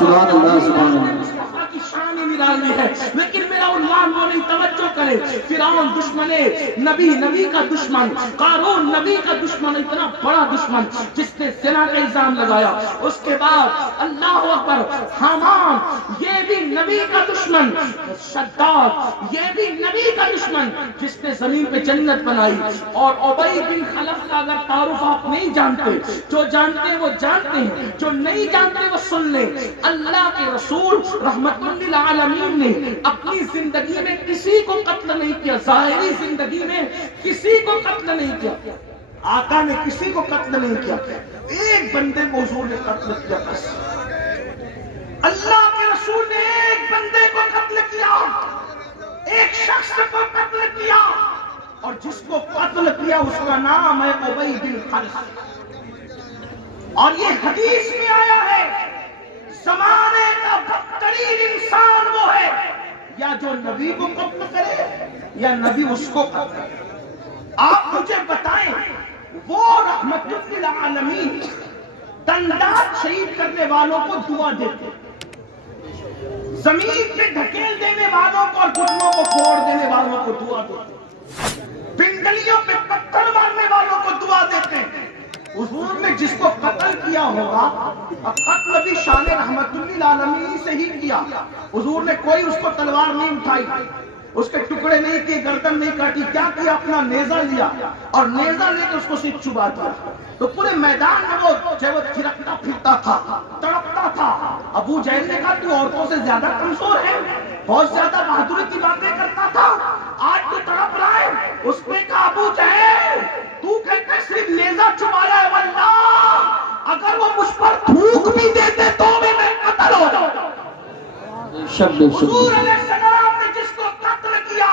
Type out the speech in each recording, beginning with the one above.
سبحان اللہ سبحان اللہ۔ مصطفیٰ کی شان نرالی ہے، لیکن میرا عنوان وہ نہیں، توجہ کرے۔ فرعون دشمن نبی کا دشمن، قارون نبی کا دشمن، اتنا بڑا دشمن جس نے زنا کا الزام لگایا۔ اس کے بعد اللہ اکبر، حامان یہ بھی نبی کا دشمن، شداد یہ بھی نبی کا دشمن جس نے زمین پہ جنت بنائی۔ اور ابی بن خلف کا اگر تعارف آپ نہیں جانتے، جو جانتے ہیں وہ جانتے ہیں، جو نہیں جانتے وہ سن لیں۔ اللہ کے رسول رحمت للعالمین نے اپنی زندگی میں کسی کو قتل نہیں کیا، ظاہری زندگی میں کسی کو قتل نہیں کیا، آقا نے کسی کو قتل نہیں کیا، ایک بندے کو حضور نے قتل کیا بس۔ اللہ کے رسول نے ایک بندے کو قتل کیا، ایک شخص کو قتل کیا، اور جس کو قتل کیا اس کا نام ہے ابی بن خلف۔ اور یہ حدیث میں آیا ہے زمانے کا بدترین انسان وہ ہے یا جو نبی کو قتل کرے یا نبی اس کو قتل کرے۔ آپ مجھے بتائیں وہ رحمت للعالمین دندات شہید کرنے والوں کو دعا دیتے، زمین پہ ڈھکیل دینے والوں کو اور گھٹنوں کو پھوڑ دینے والوں کو دعا دیتے، پنڈلیوں پہ پتھر مارنے والوں کو دعا دیتے۔ حضور نے جس کو قتل کیا ہوگا، اب قتل بھی شان رحمت للعالمین سے ہی کیا، حضور نے کوئی اس کو تلوار نہیں اٹھائی، اس کے ٹکڑے نہیں کیے، گردن نہیں کاٹی، کیا کیا اپنا نیزہ لیا اور نیزہ لے کے اس کو صرف چبا دیا۔ تو پورے میدان میں وہ تھرکتا پھرتا تھا، تڑپتا تھا۔ ابو جہل نے کہا تو عورتوں سے زیادہ کمزور ہے، بہت زیادہ بہادری کی باتیں کرتا تھا، آج تو تڑپ رہا ہے۔ اس نے کہا ابو جہل تو کہتے صرف نیزہ چبایا ہے، واللہ اگر وہ مجھ پر تھوک بھی دیتے تو بھی میں قتل ہو جاؤں۔ حضور علیہ السلام نے جس کو قتل کیا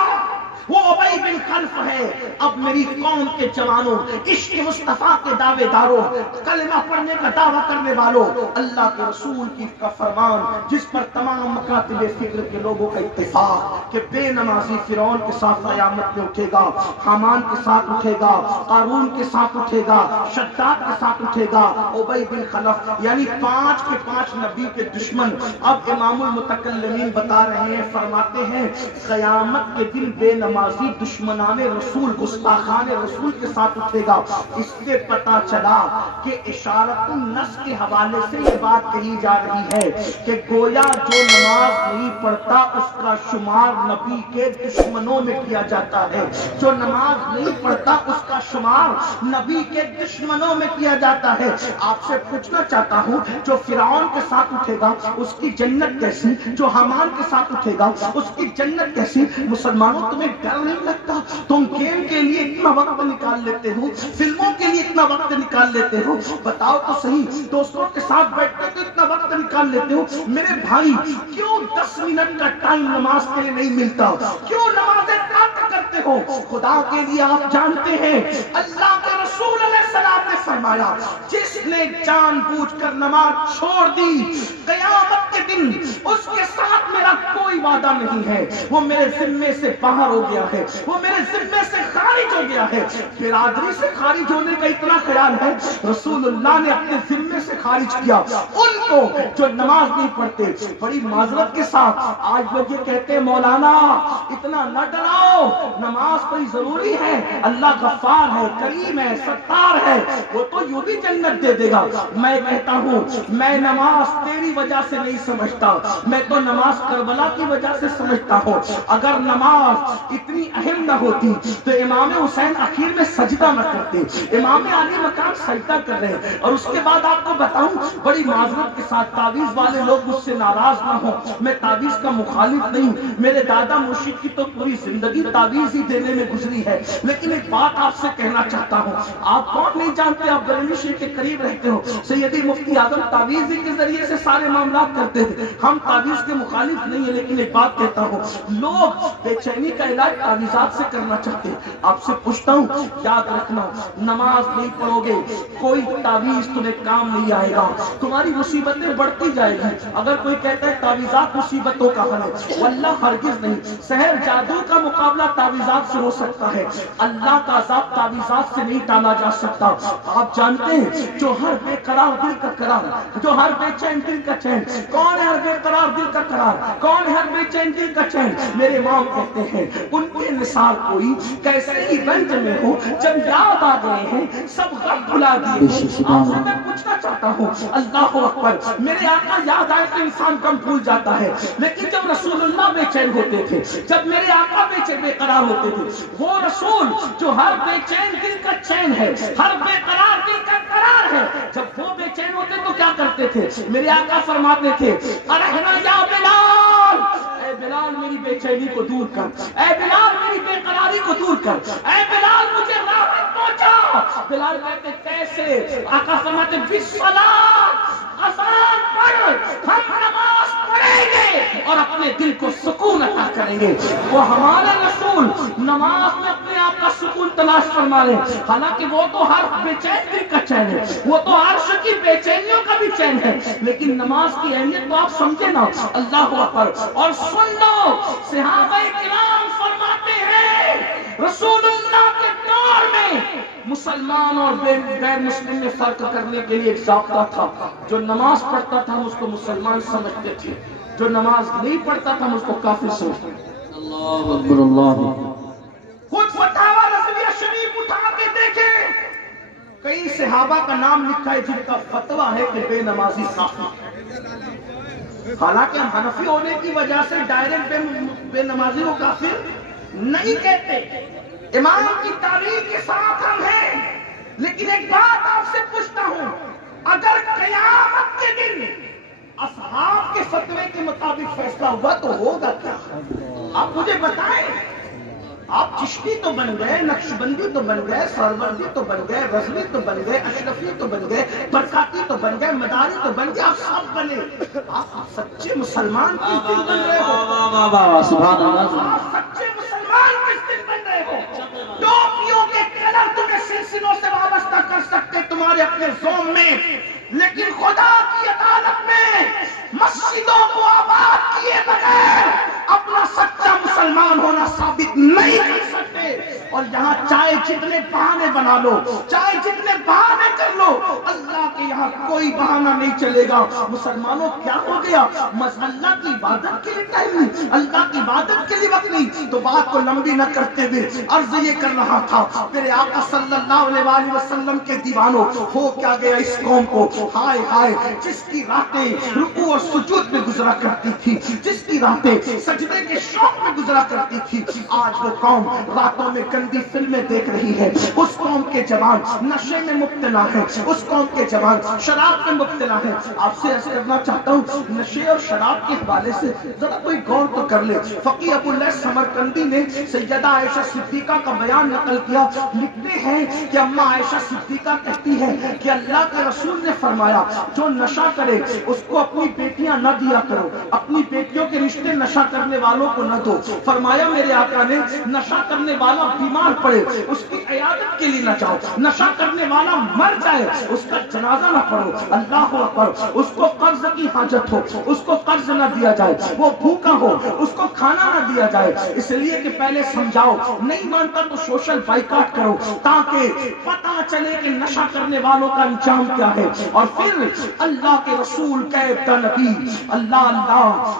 وہ ابی بن خلف ہے۔ اب میری قوم کے جوانوں، عشق مصطفیٰ کے دعوے داروں، کلمہ پڑھنے کا دعویٰ کرنے والوں، اللہ کے رسول کی کا فرمان جس پر تمام مکاتب فکر کے لوگوں کا اتفاق کہ بے نمازی فرعون کے ساتھ قیامت میں اٹھے گا، حامان کے ساتھ اٹھے گا، قارون کے ساتھ اٹھے گا، شداد کے ساتھ اٹھے گا، ابی بن خلف، یعنی 5 کے 5 نبی کے دشمن۔ اب امام المتکلمین بتا رہے ہیں، فرماتے ہیں قیامت کے دن بے نمازی دشمنان رسول، گستاخان رسول کے ساتھ اٹھے گا۔ اس سے پتا چلا کہ اشارت النص کے حوالے سے یہ بات کہی جا رہی ہے کہ گویا جو نماز نہیں پڑھتا اس کا شمار نبی کے دشمنوں میں کیا جاتا ہے، جو نماز نہیں پڑھتا اس کا شمار نبی کے دشمنوں میں کیا جاتا ہے۔ آپ سے پوچھنا چاہتا ہوں جو فرعون کے ساتھ اٹھے گا اس کی جنت کیسی، جو حامان کے ساتھ اٹھے گا اس کی جنت کیسی؟ مسلمانوں تمہیں ڈر نہیں لگتا؟ تم گیم کے لیے اتنا وقت نکال لیتے ہو، فلموں کے لیے اتنا وقت نکال لیتے ہو، بتاؤ تو صحیح، دوستوں کے ساتھ بیٹھتے تو اتنا وقت نکال لیتے ہو۔ میرے بھائی کیوں 10 منٹ کا ٹائم نماز کے لیے نہیں ملتا؟ کیوں نمازیں قطع کرتے ہو؟ خدا کے لیے آپ جانتے ہیں اللہ کے رسول علیہ السلام نے فرمایا جس نے جان بوجھ کر نماز چھوڑ دی قیامت کے دن اس کے ساتھ میرا کوئی وعدہ نہیں ہے، وہ میرے ذمے سے باہر ہو گیا ہے، وہ میرے ذمے سے خارج ہو گیا ہے۔ برادری سے خارج ہونے کا اتنا خیال ہے، رسول اللہ نے اپنے ذمے سے خارج کیا ان کو جو نماز نہیں پڑھتے۔ بڑی معذرت کے ساتھ آج لوگ یہ کہتے ہیں مولانا اتنا نہ ڈراؤ، نماز کوئی ضروری ہے، اللہ غفار ہے، کریم ہے، ستار ہے، وہ تو یوں بھی جنت دے دے گا۔ میں کہتا ہوں میں نماز تیری وجہ سے نہیں سمجھتا، میں تو نماز کربلا کی وجہ سے سمجھتا ہوں۔ اگر نماز اتنی اہم نہ ہوتی تو امام حسین آخر میں سجدہ نہ کرتے، امام علی مقام سجدہ کر رہے ہیں۔ اور اس کے بعد آپ کو بتاؤں بڑی معذرت کے ساتھ تعویذ والے لوگ مجھ سے ناراض نہ ہوں، میں تعویذ کا مخالف نہیں، میرے دادا مرشد کی تو پوری زندگی تعویذ ہی دینے میں گزری ہے، لیکن ایک بات آپ سے کہنا چاہتا ہوں، آپ کون نہیں جانتے، آپ بریلوی شریف کے قریب رہتے ہو، سیدی مفتی اعظم تعویذ کے ذریعے سے سارے معاملات کرتے تھے، ہم تعویذ کے مخالف نہیں ہے، لیکن ایک بات کہتا ہوں، لوگ بے چینی کا علاج تعویذات سے کرنا چاہتے ہیں۔ آپ سے پوچھتا ہوں، یاد رکھنا، نماز نہیں پڑھو گے کوئی تعویذ تمہیں کام نہیں آئے گا، تمہاری مصیبتیں بڑھتی جائے گی۔ اگر کوئی کہتا ہے تعویذات مصیبتوں کا حل ہے، واللہ ہرگز نہیں۔ سحر جادو کا مقابلہ تعویذات سے ہو سکتا ہے، اللہ کا عذاب تعویذات سے نہیں ٹالا جا سکتا۔ آپ جانتے ہیں جو ہر بے قرار دل کا قرار، جو ہر بے چین دل کا چین، کون ہے ہر بے قرار دل کا قرار، کون ہے ہر بے چین دل کا چین؟ میرے امام کہتے ہیں ان کے مثال کوئی کیسے ہی رنج میں ہو، جب یاد آ گئے ہیں سب غم بھلا دیے ہیں۔ آپ سے میں پوچھنا چاہتا ہوں، اللہ اکبر، میرے آقا یاد آئے تو انسان غم بھول جاتا ہے، لیکن جب رسول اللہ بے چین ہوتے تھے، جب میرے آقا بے قرار ہوتے تھے، وہ رسول جو ہر بے چین دل کا چین ہے، ہر بے قرار دل کا قرار ہے، جب وہ بے چین ہوتے تو کیا کرتے تھے؟ میرے آقا فرماتے تھے، ارحنا یا بلال، اے بلال میری بے چینی کو دور کر، اے بلال میری بے قراری کو دور کر، اے بلال مجھے راحت پہنچا۔ بلال کہتے کیسے؟ آقا فرماتے بالصلاۃ، اذان پڑھ، ہم نماز پڑھیں گے اور اپنے دل کو سکون عطا کریں گے۔ وہ ہمارے رسول نماز میں اپنے آپ کا سکون تلاش فرما لیں، حالانکہ وہ تو ہر بے چین دل کا چین ہے، وہ تو عرش کی بے چینیوں کا بھی چین ہے، لیکن نماز کی اہمیت تو آپ سمجھے نا۔ اللہ اکبر۔ اور سن لو، صحابہ کرام فرماتے ہیں رسول اللہ کے دور میں مسلمان اور غیر مسلم میں فرق کرنے کے لیے ایک ضابطہ تھا، جو نماز پڑھتا تھا ہم اس کو مسلمان سمجھتے تھے، جو نماز نہیں پڑھتا تھا ہم اس کو کافر سمجھتے تھے۔ اللہ اکبر، اللہ اکبر۔ خود فتاوی رضویہ شریف اٹھا کے دیکھیں، کئی صحابہ کا نام لکھا ہے جن کا فتویٰ ہے کہ بے نمازی کافر ہے۔ حالانکہ ہم حنفی ہونے کی وجہ سے ڈائریکٹ بے نمازی کو کافر نہیں کہتے، امام کی تعلیم کے ساتھ ہم ہیں، لیکن ایک بات آپ سے پوچھتا ہوں، اگر قیامت کے دن اصحاب کے فتوے کے مطابق فیصلہ ہوا تو ہوگا کیا؟ آپ مجھے بتائیں۔ آپ چشتی تو بن گئے، نقشبندی تو بن گئے، سہروردی تو بن گئے، رضوی تو بن گئے، اشرفی تو بن گئے، برکاتی تو بن گئے، مداری تو بن گئے، آپ سب بنے، آپ سچے مسلمان کس دن بن رہے ہو؟ سبحان اللہ۔ آپ سچے مسلمان کس دن بن رہے ہو؟ ٹوپیوں کے کلر تمہیں سلسلوں سے وابستہ کر سکتے تمہارے اپنے زوم میں، لیکن خدا کی عدالت میں مسجدوں کو آباد کیے بغیر اپنا سچا مسلمان ہونا ثابت نہیں کر سکتے۔ اور یہاں چاہے جتنے بہانے بنا لو، چاہے جتنے بہانے کر لو، اللہ کے یہاں کوئی بہانہ نہیں چلے گا۔ مسلمانوں کیا ہو گیا؟ اللہ کی عبادت کے لیے ٹائم نہیں، اللہ کی عبادت کے لیے وقت نہیں۔ تو بات کو لمبی نہ کرتے ہوئے عرض یہ کر رہا تھا، میرے آقا صلی اللہ علیہ وسلم کے دیوانوں، ہو کیا گیا اس قوم کو؟ ہائے ہائے، جس کی راتیں رکوع اور سجود میں گزرا کرتی تھی، جس کی راتیں سجدے کے شوق میں گزرا کرتی تھی، آج وہ قوم راتوں میں گندی فلمیں دیکھ رہی ہے۔ اس قوم کے جوان نشے میں مبتلا ہے، اس قوم کے جوان شراب میں مبتلا ہے۔ آپ سے ایسے کرنا چاہتا ہوں، نشے اور شراب کے حوالے سے ذرا کوئی غور تو کر لے۔ فقیہ ابو اللہ سمرقندی نے سیدہ عائشہ صدیقہ کا بیان نقل کیا، لکھتے ہیں کہ اماں عائشہ صدیقہ کہتی ہے کہ اللہ کے رسول نے فرمایا جو نشہ کرے اس کو اپنی بیٹیاں نہ دیا کرو، اپنی بیٹیوں کے رشتے نشہ کرنے والوں کو نہ دو۔ فرمایا میرے آقا نے نشہ کرنے والا بیمار پڑے اس کی عیادت کے لیے نہ جاؤ، نشہ کرنے والا مر جائے اس کا جنازہ نہ پڑھو۔ اللہ اکبر۔ اس کو قرض کی حاجت ہو اس کو قرض نہ دیا جائے، وہ بھوکا ہو اس کو کھانا نہ دیا جائے، اس لیے کہ پہلے سمجھاؤ، نہیں مانتا تو سوشل بائیکاٹ کرو تاکہ پتہ چلے کہ نشہ کرنے والوں کا انجام کیا ہے۔ اور پھر اللہ کے رسول کا نبی اللہ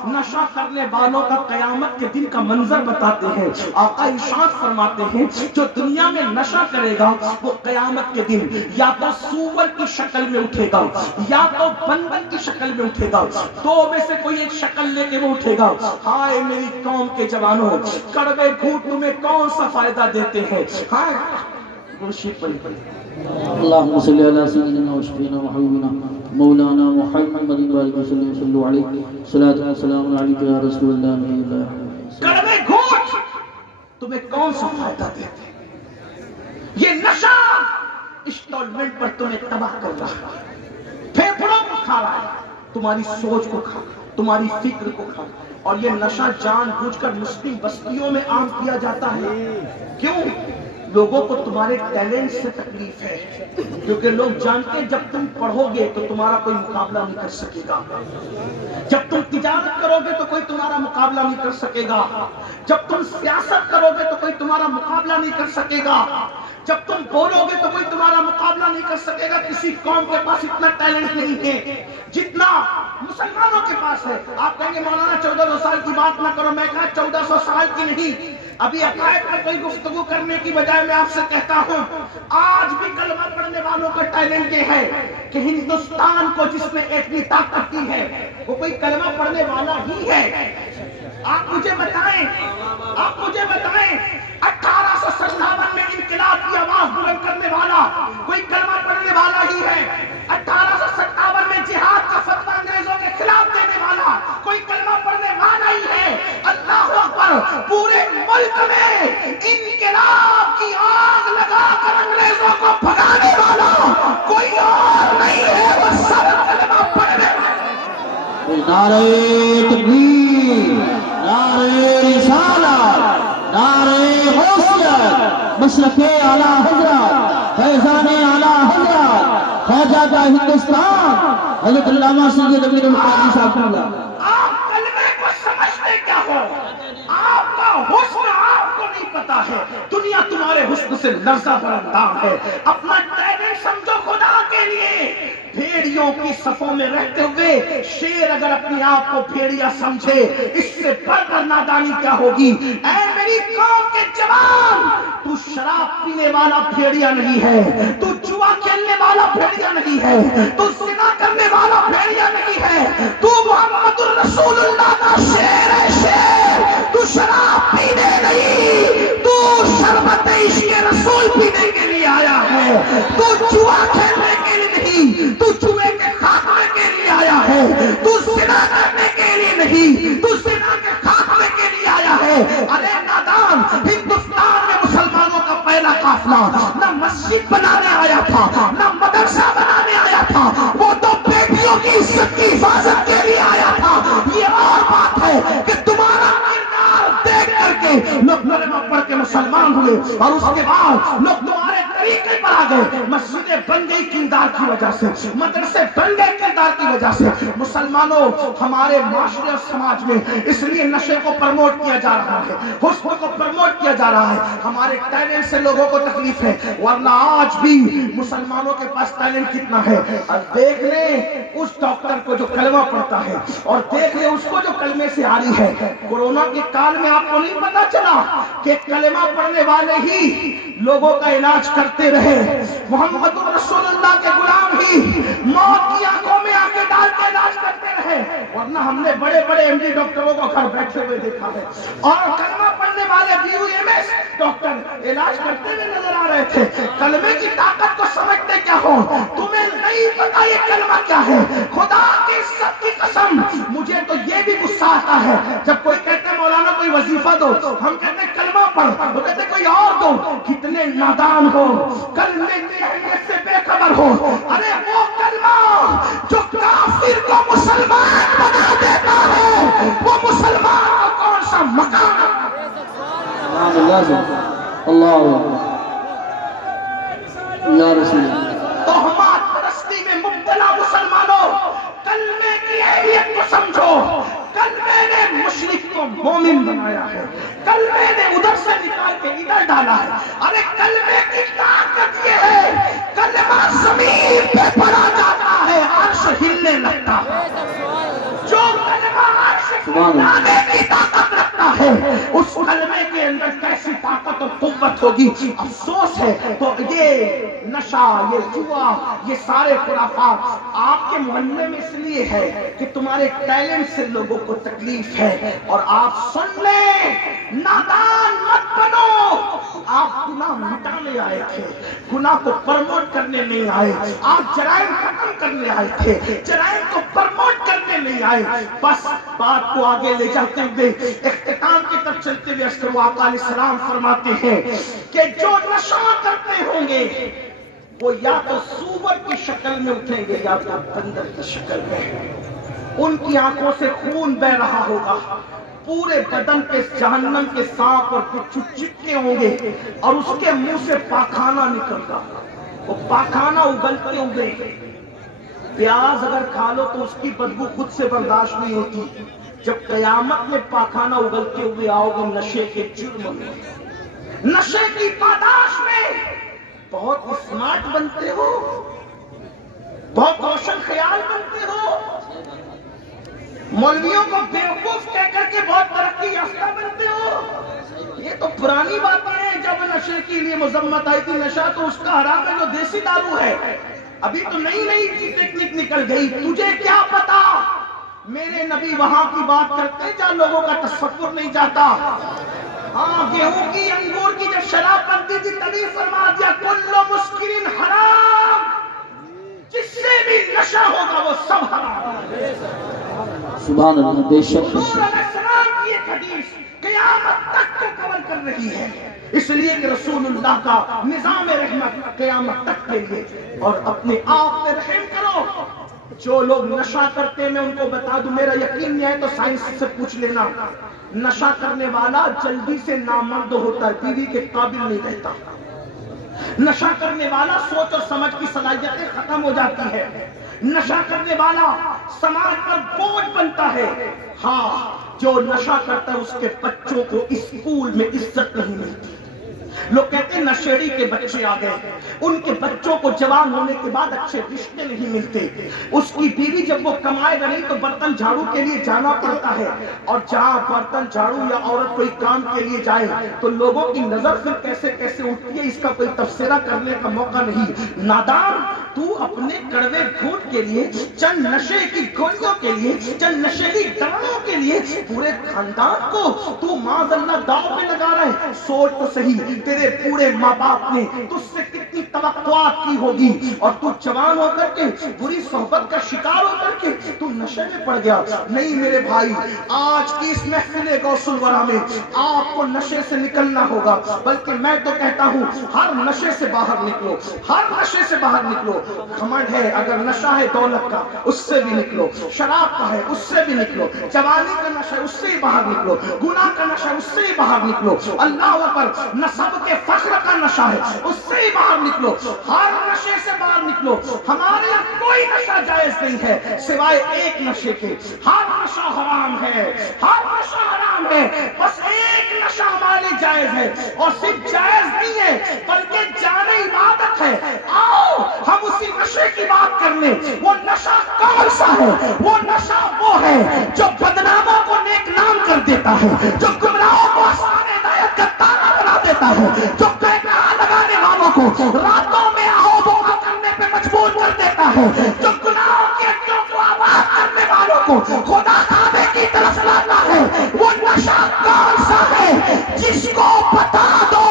نشہ کرنے والوں کا قیامت کے دن کا منظر بتاتے ہیں۔ آقا ارشاد فرماتے ہیں جو دنیا میں نشہ کرے گا وہ قیامت کے دن یا تو سور کی شکل میں اٹھے گا یا تو بندر کی شکل میں اٹھے گا، دو میں سے کوئی ایک شکل لے کے وہ اٹھے گا۔ ہائے میری قوم کے جوانوں، کڑوے گھونٹ تمہیں کون سا فائدہ دیتے ہیں؟ ہائے مرشد پڑھی اللهم صل على سيدنا وشفينا وحبيبنا مولانا محمد وسلم صلوا عليه صلاة والسلام عليك يا رسول الله۔ کڑوے گھونٹ تمہیں کون سا فائدہ دیتے ہیں؟ یہ نشہ انسٹالمنٹ پر تمہیں تباہ کر رہا ہے، پھیپھڑوں کو کھا رہا ہے، تمہاری سوچ کو کھا رہا ہے۔ تمہاری فکر کو کھا. اور یہ نشہ جان بوجھ کر مسلم بستیوں میں عام کیا جاتا ہے. کیوں؟ لوگوں کو تمہارے ٹیلنٹ سے تکلیف ہے، کیونکہ لوگ جانتے ہیں جب تم پڑھو گے تو تمہارا کوئی مقابلہ نہیں کر سکے گا. جب تم تجارت کرو گے تو کوئی تمہارا مقابلہ نہیں کر سکے گا. جب تم سیاست کرو گے تو کوئی تمہارا مقابلہ نہیں کر سکے گا. جب تم بولو گے تو کوئی تمہارا مقابلہ نہیں کر سکے گا. کسی قوم کے پاس اتنا ٹیلنٹ نہیں ہے جتنا مسلمانوں کے پاس ہے. آپ کہیں گے مولانا 1400 سال کی بات نہ کرو. میں کہا 1400 سال کی نہیں. ابھی عقائد پر کوئی گفتگو کرنے کی بجائے میں آپ سے کہتا ہوں آج بھی کلمہ پڑھنے والوں کا ٹیلنٹ یہ ہے کہ ہندوستان کو جس نے اتنی طاقت دی ہے وہ کوئی کلمہ پڑھنے والا ہی ہے. آپ مجھے بتائیں 1857 میں انقلاب کی آواز بلند کرنے والا کوئی کلمہ پڑھنے والا ہی ہے. 1857 میں جہاد کا فتویٰ انگریزوں کے خلاف دینے والا کوئی کلمہ پڑھنے والا ہی ہے. اللہ اکبر. پورے ملک میں انقلاب کی آگ لگا کر انگریزوں کو بھگانے والا کوئی اور نہیں ہے. بس سب کلمہ پڑھنے والے. نعرہ تکبیر، نعرہ رسالت، نعرہ حیثیت، مشرق اعلیٰ حضرت، فیضان اعلیٰ حضرت، خواجہ کا ہندوستان، حضرت علامہ سید امین القادری صاحب کو ملا. آپ کلمے کو سمجھتے کیا ہو؟ آپ کا حسن آپ کو نہیں پتا ہے. دنیا تمہارے حسن سے لرزہ برندار ہے. اپنا ٹیلنٹ سمجھو خدا کے لیے. بھیڑیوں کی صفوں میں رہتے ہوئے شیر اگر اپنے آپ کو بھیڑیا سمجھے اس سے بڑھ کر نادانی کیا ہوگی. اے میری قوم کے جوان، تو شراب پینے والا بھیڑیا نہیں ہے، تو جوا کھیلنے والا بھیڑیا نہیں ہے، تو زنا کرنے والا بھیڑیا نہیں ہے. تو محمد الرسول اللہ کا شیر ہے. شیر تو شراب پینے نہیں، تو شربت عشق رسول پینے کے لیے آیا ہے. تو جوا کھیلنے کے لیے نہیں، تو جوے کے خاتمے کے لیے آیا ہے. تو زنا کرنے کے لیے نہیں، تو زنا کے خاتمے کے لیے آیا ہے. ارے نادان، ہندوستان میں مسلمانوں کا پہلا قافلہ نہ مسجد بنانے آیا تھا نہ مدرسہ بنانے آیا تھا. وہ تو بیٹیوں کی عزت کی حفاظت کے لیے آیا تھا. یہ اور بات ہے کہ تمہارا کردار دیکھ کر کے لوگ کلمہ پڑھ کے مسلمان ہوئے اور اس کے بعد لوگ تمہارے طریقے پر آ گئے. مسجدیں بن گئی کردار کی وجہ سے، مدرسے بن گئے کردار کی وجہ سے. مسلمانوں، ہمارے معاشرے اور سماج میں اس لیے نشے کو پروموٹ کیا جا رہا ہے، حسن کو پروموٹ کیا جا رہا ہے. ہمارے ٹیلنٹ سے لوگوں کو تکلیف ہے، ورنہ آج بھی مسلمانوں کے پاس ٹیلنٹ کتنا ہے. اور دیکھ لیں اس ڈاکٹر کو جو کلمہ پڑھتا ہے اور دیکھ لیں اس کو جو کلمے سے آری ہے. کورونا کے کال میں آپ کو نہیں پتا چلا کہ کلمہ پڑھنے والے ہی لوگوں کا علاج کرتے رہے. محمد رسول اللہ کے غلام ہی موت کی آنکھوں میں آنکھیں ڈال کے علاج کرتے رہے. ورنہ ہم نے بڑے بڑے ایم ڈی ڈاکٹروں کو گھر بیٹھے ہوئے دیکھا ہے اور کلمہ پڑھنے والے BUMS ڈاکٹر علاج کرتے ہوئے نظر آ رہے تھے. کلمے کی طاقت کو سمجھتے کیا ہو؟ تمہیں نہیں پتا یہ کلمہ کیا ہے. خدا کی عزت کی قسم مجھے تو یہ بھی غصہ آتا ہے جب کوئی کہتا ہے مولانا کوئی وظیفہ دو، ہم کہتے ہیں کلمہ پڑھ، وہ کہتے ہیں کوئی اور دو. کتنے نادان ہو، کلمے کی اہمیت سے بے خبر ہو. ارے وہ کلمہ جو کافر کو مسلمان بنا دیتا ہے وہ مسلمان کو کون سا مقام. اللہ یا رسول تہمات پرستی میں مبتلا مسلمانوں، کلمے کی اہمیت کو سمجھو. کلمے نے مشرک کو مومن بنایا ہے، کلمے نے ادھر سے نکال کے ادھر ڈالا ہے. ارے کلمے کی طاقت یہ ہے، کلمہ زمین پہ پڑا جاتا ہے عرش ہلنے لگتا ہے. جو کلمہ عرش ہلانے کی طاقت رکھتا ہے اس کلمے کے اندر کیسی طاقت اور قوت ہوگی. افسوس ہے تو یہ نشہ، یہ جوا، یہ سارے خرافات آپ کے محلے میں اس لیے ہے کہ تمہارے ٹیلنٹ سے لوگوں کو تکلیف ہے. اور آپ سن لیں، نادان مت بنو. آپ گناہ مٹانے آئے تھے، گناہ کو پرموٹ کرنے نہیں آئے. آپ جرائم ختم کرنے آئے تھے، جرائم کو پرموٹ کرنے نہیں آئے. بس بات کو آگے لے جاتے ہوئے اختتام کی طرف چلتے ہوئے اشرف آقا علیہ السلام فرماتے ہیں کہ جو نشہ کرتے ہوں گے وہ یا تو سور کی شکل میں اٹھیں گے یا تو بندر کی شکل میں. ان کی آنکھوں سے خون بہ رہا ہوگا، پورے بدن پہ جہنم کے سانپ اور بچھو چپکے ہوں گے، اور اس کے منہ سے پاخانہ نکل گا، وہ پاخانہ اگلتے ہوں گے۔ پیاز اگر کھا لو تو اس کی بدبو خود سے برداشت نہیں ہوتی، جب قیامت میں پاخانہ اگلتے ہوئے آؤ گے نشے کے جرم میں، نشے کی پاداش میں، بہت اسمارٹ بنتے ہو، بہت روشن خیال بنتے ہو، مولویوں کو بیوقوف کہہ کر کے بہت ترقی یافتہ بنتے ہو۔ یہ تو پرانی باتیں ہیں، جب نشے کے لیے مذمت آئی تھی، نشہ تو اس کا حرام ہے جو دیسی دارو ہے، ابھی تو نئی نئی ٹیکنیک نکل گئی، تجھے کیا پتا؟ میرے نبی وہاں کی بات کرتے جہاں لوگوں کا تصور نہیں جاتا۔ ہاں، گیہوں کی انگور کی جب شراب بنتی تھی تبھی فرما دیا کلو مسکرین حرام، جس سے بھی نشہ ہوگا وہ سب حرام۔ سبحان اللہ، بے شک حضور علیہ السلام کی ایک حدیث قیامت تک کو کور کر رہی ہے، اس لیے کہ رسول اللہ کا نظام رحمت قیامت تک کے لیے۔ اور اپنے آپ پہ رحم کرو، جو لوگ نشہ کرتے ہیں میں ان کو بتا دوں، میرا یقین نہیں ہے تو سائنس سے پوچھ لینا، نشہ کرنے والا جلدی سے نامرد ہوتا ہے، بیوی کے قابل نہیں رہتا۔ نشہ کرنے والا سوچ اور سمجھ کی صلاحیتیں ختم ہو جاتی ہے، نشہ کرنے والا سماج پر بوجھ بنتا ہے۔ ہاں، جو نشہ کرتا ہے اس کے بچوں کو اسکول میں عزت نہیں ملتی۔ لوگ کہتے ہیں نشیڑی کے بچے آ گئے، ان کے بچوں کو جوان ہونے کے بعد اچھے رشتے نہیں ملتے۔ اس کی بیوی جب وہ کمائے گا نہیں تو برتن جھاڑو کے لیے جانا پڑتا ہے، اور جہاں برتن جھاڑو یا عورت کوئی کام کے لیے جائے تو لوگوں کی نظر پھر کیسے کیسے اٹھتی ہے، اس کا کوئی تبصرہ کرنے کا موقع نہیں۔ نادان، تو اپنے کڑوے گھونٹ کے لیے، چند نشے کی گولیوں کے لیے، چند نشیلی دواؤں کے لیے پورے خاندان کو تو معاذ اللہ داؤ پہ لگا رہا ہے۔ سوچ تو صحیح، تیرے پورے ماں باپ نے تجھ سے کتنی توقعات کی ہوگی، اور تو جوان ہو کر کے بری صحبت کا شکار ہو کر کے تو نشے میں پڑ گیا۔ نہیں میرے بھائی، آج کی اس محفل غوث الورا میں آپ کو نشے سے نکلنا ہوگا، بلکہ میں تو کہتا ہوں ہر نشے سے باہر نکلو، ہر نشے سے باہر نکلو۔ گھمنڈ ہے، اگر نشہ ہے دولت کا اس سے بھی نکلو، شراب کا ہے اس سے بھی نکلو، جوانی کا نشہ ہے اس سے ہی باہر نکلو، گناہ کا نشہ اس سے ہی باہر نکلو، اللہ اکبر، نسب کے فخر کا نشہ ہے اس سے ہی باہر نکلو، ہر نشے سے باہر نکلو۔ ہمارے یہاں کوئی نشہ جائز نہیں ہے سوائے ایک نشے کے، ہر نشہ حرام ہے، ہر نشہ حرام ہے، بس ایک نشہ ہمارے جائز ہے، اور صرف جائز نہیں ہے بلکہ جان عبادت ہے۔ آؤ ہم اسی نشے کی بات کر لیں۔ وہ نشہ کون سا ہے؟ وہ نشہ وہ ہے جو بدناموں کو نیک نام کر دیتا ہے، جو گمراہوں کو آسان ہدایت کا تانا بنا دیتا ہے، جو کہا لگانے والوں کو راتوں میں آؤ بوکا کرنے پہ مجبور کر دیتا ہے، جو گناہوں کی ہڈیوں کو آباد کرنے والوں کو خدا کعبے کی طرف لاتا ہے۔ وہ نشہ کون سا ہے؟ جس کو بتا دو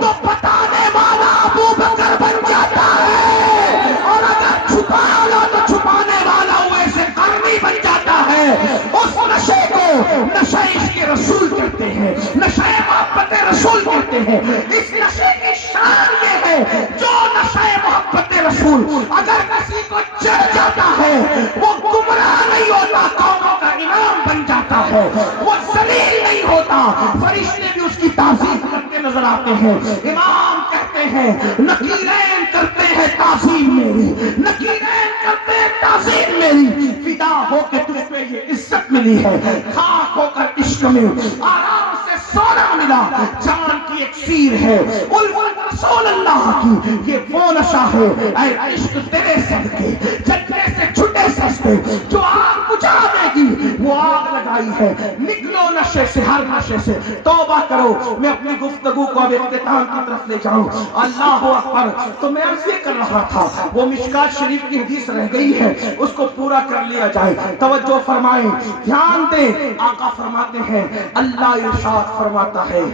تو بتانے والا ابو بکر بن جاتا ہے، اور اگر چھپا لو تو چھپانے والا ویسے کرنی بن جاتا ہے۔ اس نشے کو نشہ عشق رسول کہتے ہیں، نشہ محبت رسول کہتے ہیں۔ اس نشے کی شان یہ ہے جو نشہ محبت رسول اگر کسی کو چڑھ جاتا ہے وہ گمراہ نہیں ہوتا، قوموں کا امام بن جاتا ہے، وہ ذلیل نہیں ہوتا، فرشتے بھی اس کی تعظیم کرتے نظر آتے ہیں۔ امام کہتے ہیں نکیرین کرتے ہیں تعظیم میری، نکیرین کرتے ہیں تعظیم میری، فدا ہو کے تجھ پہ یہ عزت ملی ہے، خاک ہو کر عشق میں آرام سے سونا ملا، جان کی ایک سیر ہے الفت رسول اللہ کی، یہ وہ نشہ ہے اے عشق تیرے صدقے جلنے سے چھٹے سستے، جو آگ بجھا دے گی وہ آگ لگائی ہے۔ نکلو نشے سے، ہر نشے سے توبہ کرو۔ میں اپنی گفتگو کو اب اختتام کی طرف لے جاؤں، اللہ اکبر۔ تو میں عرض یہ کر رہا تھا وہ مشکات شریف کی حدیث رہ گئی ہے، اس کو پورا کر لیا جائے، توجہ فرمائیں، دھیان دیں۔ آقا فرماتے ہیں، اللہ ارشاد فرماتا ہے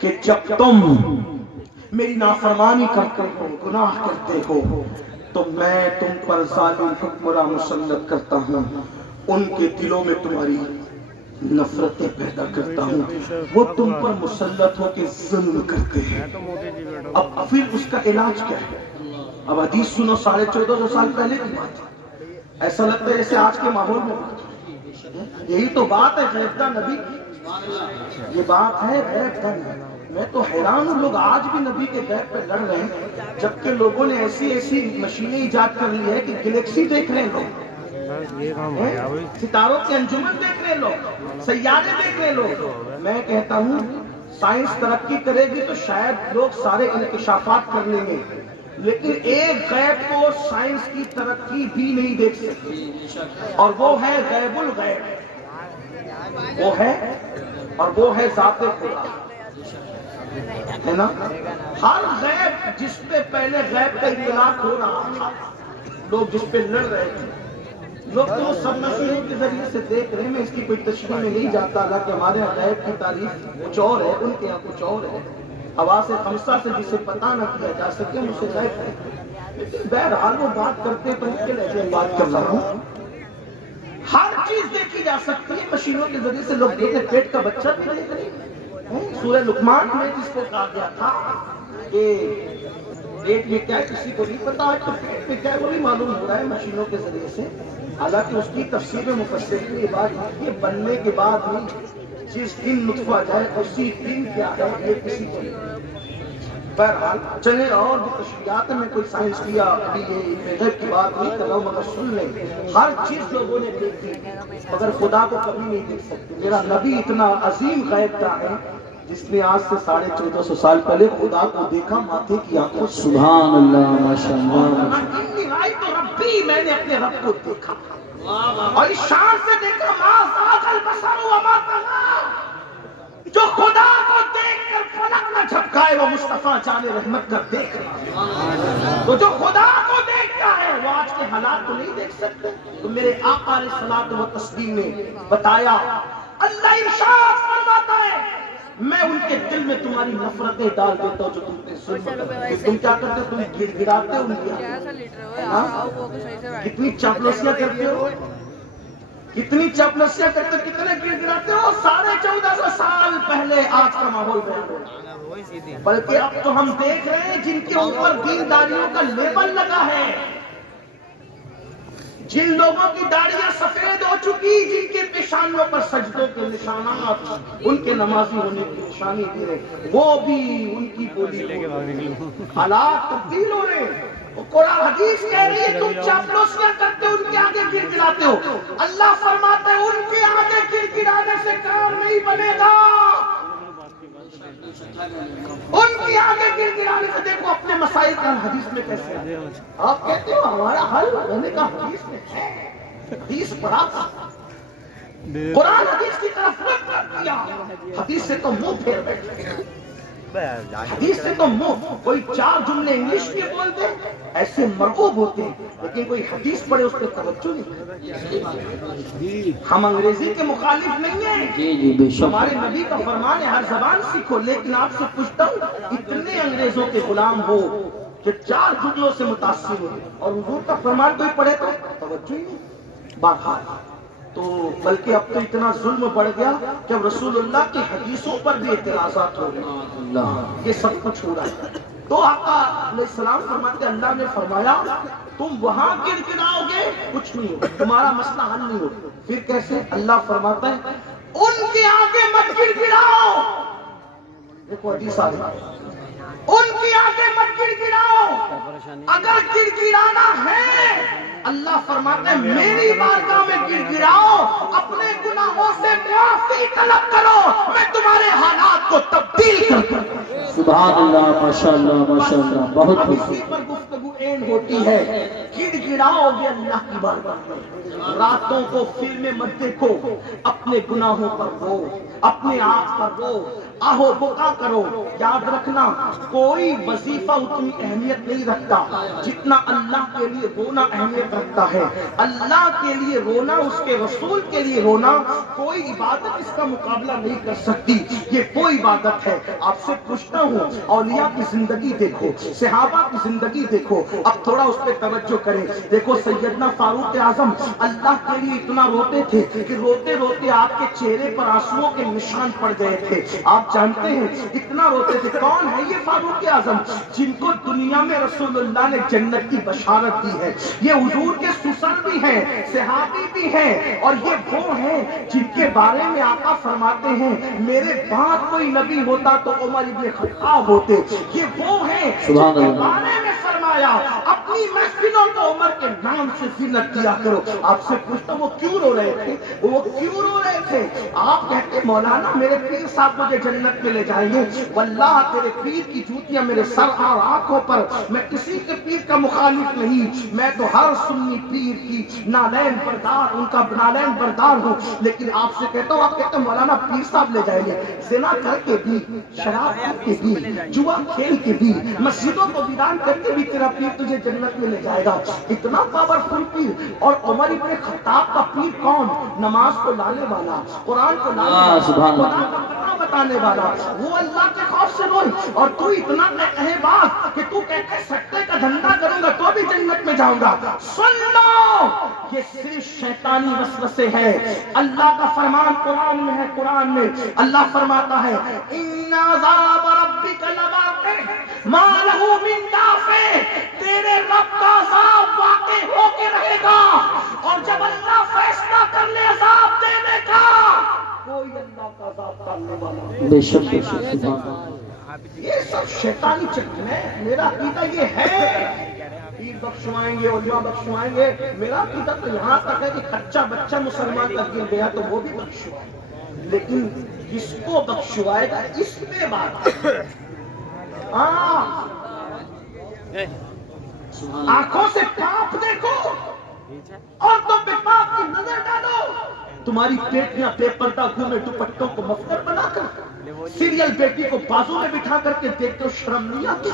کہ جب تم میری نافرمانی کرتے ہو، گناہ کرتے ہو، تو میں تم پر ظالم حکمراں مسلط کرتا ہوں، ان کے دلوں میں تمہاری نفرتیں پیدا کرتا ہوں، وہ تم پر مسلط ہو کے ظلم کرتے ہیں۔ اب پھر اس کا علاج کیا ہے؟ اب حدیث سنو، 1450 سال پہلے کی بات ہے، ایسا لگتا ہے جیسے آج کے ماحول میں بات ہے۔ یہی تو بات ہے غیب داں نبی کی، یہ بات ہے غیب داں۔ میں تو حیران ہوں، لوگ آج بھی نبی کے غیب پہ لڑ رہے ہیں، جبکہ لوگوں نے ایسی ایسی مشینیں ایجاد کر لی ہے کہ گلیکسی دیکھ رہے ہیں لوگ، ستاروں کے انجمن دیکھ رہے ہیں لوگ، سیارے دیکھ رہے ہیں لوگ۔ میں کہتا ہوں سائنس ترقی کرے گی تو شاید لوگ سارے انکشافات کر لیں گے، لیکن ایک غیب کو سائنس کی ترقی بھی نہیں دیکھ سکتی، اور وہ ہے غیب الغیب، وہ ہے، اور وہ ہے ذات خدا، ہے نا؟ ہر غیب جس پہ پہلے غیب کا اطلاق ہو رہا تھا، لوگ جس پہ لڑ رہے تھے، لوگ تو سب مشینوں کے ذریعے سے دیکھ رہے ہیں۔ میں اس کی کوئی تشریح میں نہیں جاتا، حالانکہ ہمارے یہاں غیب کی تعریف کچھ اور ہے، ان کے یہاں کچھ اور ہے۔ حواس خمسہ سے جسے پتہ نہ کیا جا سکے اسے غیب ہے، لیکن بہرحال وہ بات کرتے تو ان کے لہجے میں بات کر رہا ہوں۔ ہر چیز دیکھی جا سکتی ہے مشینوں کے ذریعے سے، لوگ دیکھتے، پیٹ کا بچہ بھی دیکھ رہے ہیں۔ سورہ لقمان میں جس کو کہا گیا تھا کہ پیٹ میں کیا ہے کسی کو نہیں پتا، آج تو پیٹ میں کیا ہے وہ بھی معلوم ہو رہا ہے مشینوں کے ذریعے سے۔ حالانکہ اس کی تفسیر میں مفسرین نے یہ بات کی، بننے کے بعد نہیں، جس دن نطفہ جائے اسی دن کیا ہے یہ کسی کو نہیں۔ بہرحال چلے اور بھی تشریحات میں کوئی سائنس کیا، ابھی یہ غیب کی بات نہیں کر رہا ہوں، مگر سن لیں، ہر چیز لوگوں نے دیکھی مگر خدا کو کبھی نہیں دیکھ سکتے۔ میرا نبی اتنا عظیم غیب کا ہے جس نے آج سے 1450 سال پہلے خدا کو دیکھا ماتھے کی آنکھوں سے۔ سبحان اللہ، ماشاءاللہ۔ تو ربی، میں نے اپنے رب کو دیکھا اور اس شان سے دیکھا، ما زاغ البصر وما طغى۔ جو خدا کو دیکھ کر فلک نہ جھپکائے وہ مصطفیٰ جان رحمت کر دیکھ رہا۔ تو جو خدا کو دیکھتا ہے وہ آج کے حالات کو نہیں دیکھ سکتے۔ تو میرے آقا علیہ الصلوۃ والتسلیم نے بتایا، اللہ ارشاد فرماتا ہے میں ان کے دل میں تمہاری نفرتیں ڈال دیتا ہوں جو تم پہ ظلم کرتے ہو۔ تم کیا کرتے ہو؟ تم گڑ گڑاتے ہو ان کی، کتنی چاپلوسیاں کرتے ہو، کتنی چاپلوسیاں کرتے ہو، کتنے گڑ گڑاتے ہو۔ 1450 سال پہلے آج کا ماحول ہے، بلکہ اب تو ہم دیکھ رہے ہیں جن کے اوپر دینداریوں کا لیبل لگا ہے، جن لوگوں کی داڑیاں سفید ہو چکی، جن کے پیشانیوں پر سجدوں کے نشانات، ان کے نمازی ہونے کی نشانی دے رہے، وہ بھی ان کی بولی حالات تبدیل ہو رہے ہیں۔ قرآن حدیث کہہ رہی ہے تم چاپلوسیاں کرتے ہو، ان کے آگے گر گراتے ہو۔ اللہ فرماتا ہے ان کے آگے گر گرانے سے کام نہیں بنے گا، ان کی آگے گر گرانے سے دیکھو اپنے مسائل کا حدیث میں کیسے ہے۔ آپ کہتے ہو ہمارا حل ہونے کا حدیث میں ہے، حدیث پڑھا تھا، قرآن حدیث کی طرف رخ کر دیا، حدیث سے تو منہ پھیر بیٹھے، حدیث سے تو منہ، کوئی 4 جملے انگلش کے بول دے ایسے مرغوب ہوتے ہیں، لیکن کوئی حدیث پڑھے اس پہ توجہ نہیں۔ ہم انگریزی کے مخالف نہیں ہیں، جی بے شک، ہمارے نبی کا فرمان ہے ہر زبان سیکھو، لیکن آپ سے پوچھتا ہوں اتنے انگریزوں کے غلام ہو کہ 4 جملوں سے متاثر ہو اور حضور کا فرمان کوئی پڑھے تو توجہ ہی نہیں۔ بہرحال تو بلکہ اب تو اتنا ظلم بڑھ گیا کہ اب رسول اللہ کی حدیثوں پر بھی اعتراضات ہو رہے ہیں، یہ سب کچھ ہو رہا ہے۔ تو آقا علیہ السلام فرماتے اللہ نے فرمایا تم وہاں گر گراؤ گے کچھ نہیں ہوگا، تمہارا مسئلہ حل نہیں ہوگا۔ پھر کیسے؟ اللہ فرماتا ہے ان کے آگے مت گر گراؤ، دیکھو حدیث آ رہی ہے، ان کے آگے مت گر گراؤ، اگر گر گرانا ہے اللہ فرماتے ہیں میری بارگاہ میں گر گراؤ، اپنے گناہوں سے معافی طلب کرو، میں تمہارے حالات کو تبدیل کر دوں۔ سبحان اللہ، ماشاءاللہ ماشاءاللہ، بہت اب اسی پر گفتگو اینڈ ہوتی ہے، گڑ گڑاؤ گے اللہ کی بارگاہ میں، راتوں کو فلمیں مت دیکھو، اپنے گناہوں پر رو، اپنے آپ پر رو، آہو بکا کرو۔ یاد رکھنا کوئی وظیفہ اتنی اہمیت نہیں رکھتا جتنا اللہ کے لیے رونا اہمیت رکھتا ہے۔ اللہ کے لیے رونا، اس کے رسول کے لیے رونا، کوئی عبادت اس کا مقابلہ نہیں کر سکتی، یہ وہ عبادت ہے۔ آپ سے پوچھتا ہوں اولیاء کی زندگی دیکھو، صحابہ کی زندگی دیکھو، اب تھوڑا اس پہ توجہ کریں۔ دیکھو سیدنا فاروق اعظم اللہ کے لیے اتنا روتے تھے کہ روتے روتے آپ کے چہرے پر آنسوؤں کے نشان پڑ گئے تھے. آپ جانتے ہیں اتنا روتے تھے. کون ہے یہ فاروق اعظم؟ جن کو دنیا میں رسول اللہ نے جنت کی بشارت دی ہے. یہ حضور کے سسر بھی ہیں, صحابی بھی ہیں, اور یہ وہ ہیں جن کے بارے میں آقا فرماتے ہیں میرے بعد کوئی نبی ہوتا تو عمر ابن خطاب ہوتے. یہ وہ ہیں جن کے بارے میں فرمایا اپنی محفلوں کو عمر کے نام سے زینت دیا کرو. آپ سے پوچھتا وہ کیوں رو رہے تھے؟ وہ کیوں رو رہے تھے؟ آپ کہتے مولانا میرے پیر صاحب مجھے جنت میں لے جائیں گے. واللہ تیرے پیر کی جوتیاں میرے سر اور آنکھوں پر. میں کسی کے پیر کا مخالف نہیں, میں تو ہر سنی پیر کی نالین بردار, ان کا نالین بردار ہوں. لیکن آپ سے کہتا ہوں, آپ کہتے مولانا پیر صاحب لے جائیں گے, زنا کر کے بھی, شراب کر کے بھی, جوا کھیل کے بھی, مسجدوں کو ویران کر کے بھی تیرا پیر تجھے جنت میں لے جائے گا. اتنا پاورفل پیر. اور عمر ابن خطاب کا پیر کون؟ نماز کو لانے والا, قرآن کو لانے والا, قرآن کا پتہ بتانے والا. وہ اللہ کے خوف سے روئے. اور تو اتنا کہے بات کہ تو کہتے سکتے کا دھندا کروں گا تو بھی جنت میں جاؤں گا. سن لو, یہ صرف شیطانی وسوسے ہیں. اللہ کا فرمان قرآن میں ہے. قرآن میں اللہ فرماتا ہے ان عذاب ربک لواقع ما لہ من دافع. تیرے رب کا عذاب واقع ہو کے رہے گا, اور جب اللہ فیصلہ کر لے عذاب دینے کا کوئی اللہ کا عذاب ٹالنے والا نہیں. بے شک بے شک. یہ سب شیطانی چکر ہے. میرا عقیدہ یہ ہے پیر بخشوائیں گے, علماء بخشوائیں گے. میرا عقیدہ تو یہاں تک ہے کہ کچا بچہ مسلمان کا گر گیا تو وہ بھی بخشوائے, لیکن جس کو بخشوائے گا اس میں بات. آنکھوں سے پاپ دیکھو اور تم پہ پاپ کی نظر ڈالو. تمہاری بیٹیاں بے پردہ گھومے دوپٹوں کو مفلر بنا کر, سیریل بیٹی کو بازو میں بٹھا کر کے دیکھتے ہو شرم نہیں آتی؟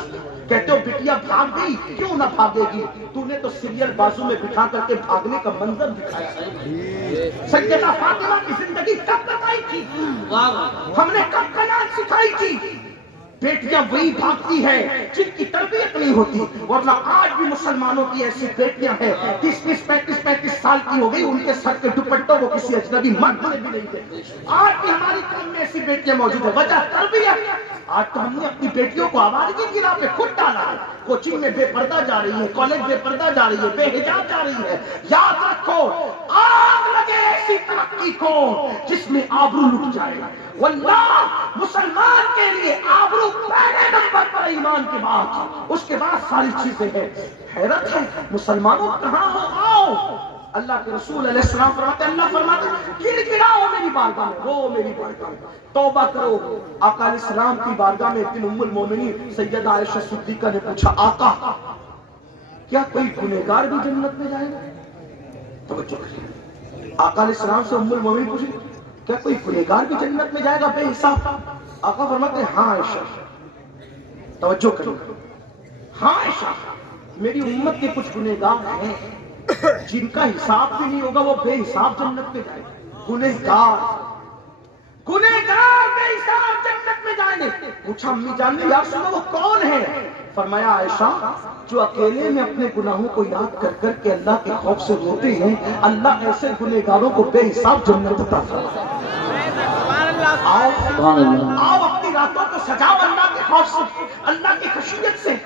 کہتے ہو بیٹیا بھاگ گئی, کیوں نہ بھاگے گی؟ تو نے تو سیریل بازو میں بٹھا کر کے بھاگنے کا منظر دکھایا. سیدہ فاطمہ کی زندگی کب بتائی تھی؟ ہم نے کب قناعت سکھائی تھی؟ بیٹیاں وہی بھاگتی ہیں جن کی تربیت نہیں ہوتی. ورنہ آج بھی مسلمانوں کی ایسی بیٹیاں ہیں 30-35 سال کی ہو گئی, ان کے سر کے دوپٹوں کو کسی اجنبی مرد نے بھی نہیں دیتے. آج بھی ہماری قوم میں ایسی بیٹیاں موجود ہیں. وجہ تربیت. آج تو ہم نے اپنی بیٹیوں کو آوارگی کی راہ پہ خود ڈالا ہے. کوچنگ میں بے پردہ جا رہی ہے, کالج بے پردہ جا رہی ہے, بے حجاب جا رہی ہے. یاد رکھو آگ لگے ایسی ترقی کو جس میں آبرو لٹ جائے. واللہ مسلمان کے لیے آبرو پہلے نمبر پر, ایمان کے بعد, اس کے بعد ساری چیزیں ہیں. حیرت ہے مسلمانوں کہاں ہو؟ آؤ. اللہ کے رسول علیہ السلام فرماتے, اللہ فرماتے گر گراؤ میری بارگاہ میں, رو میری بارگاہ میں, توبہ کرو. آقا علیہ السلام کی بارگاہ میں ایک دن ام المومنین سیدہ عائشہ صدیقہ نے پوچھا, آقا کیا کوئی گنہگار بھی جنت میں جائے گا؟ توجہ کریں. آقا علیہ السلام سے ام المومنین پوچھی کیا کوئی گنہگار بھی جنت میں جائے گا بے حساب؟ آقا فرماتے ہاں عائشہ. توجہ کریں, ہاں عائشہ میری امت کے کچھ گنہگار ہیں جن کا حساب بھی نہیں ہوگا, وہ بے حساب جنت میں جائیں گے. گنہگار بے حساب جنت میں جائیں گے. پوچھا امی جان نے, یا سنو وہ کون ہے؟ فرمایا عائشہ جو اکیلے میں اپنے گناہوں کو یاد کر کر کے اللہ کے خوف سے روتے ہیں, اللہ ایسے گنہگاروں کو بے حساب جنت عطا فرمائے. آؤ اپنی راتوں کو سجاؤ اللہ کے خوف سے, اللہ کی خشیت سے.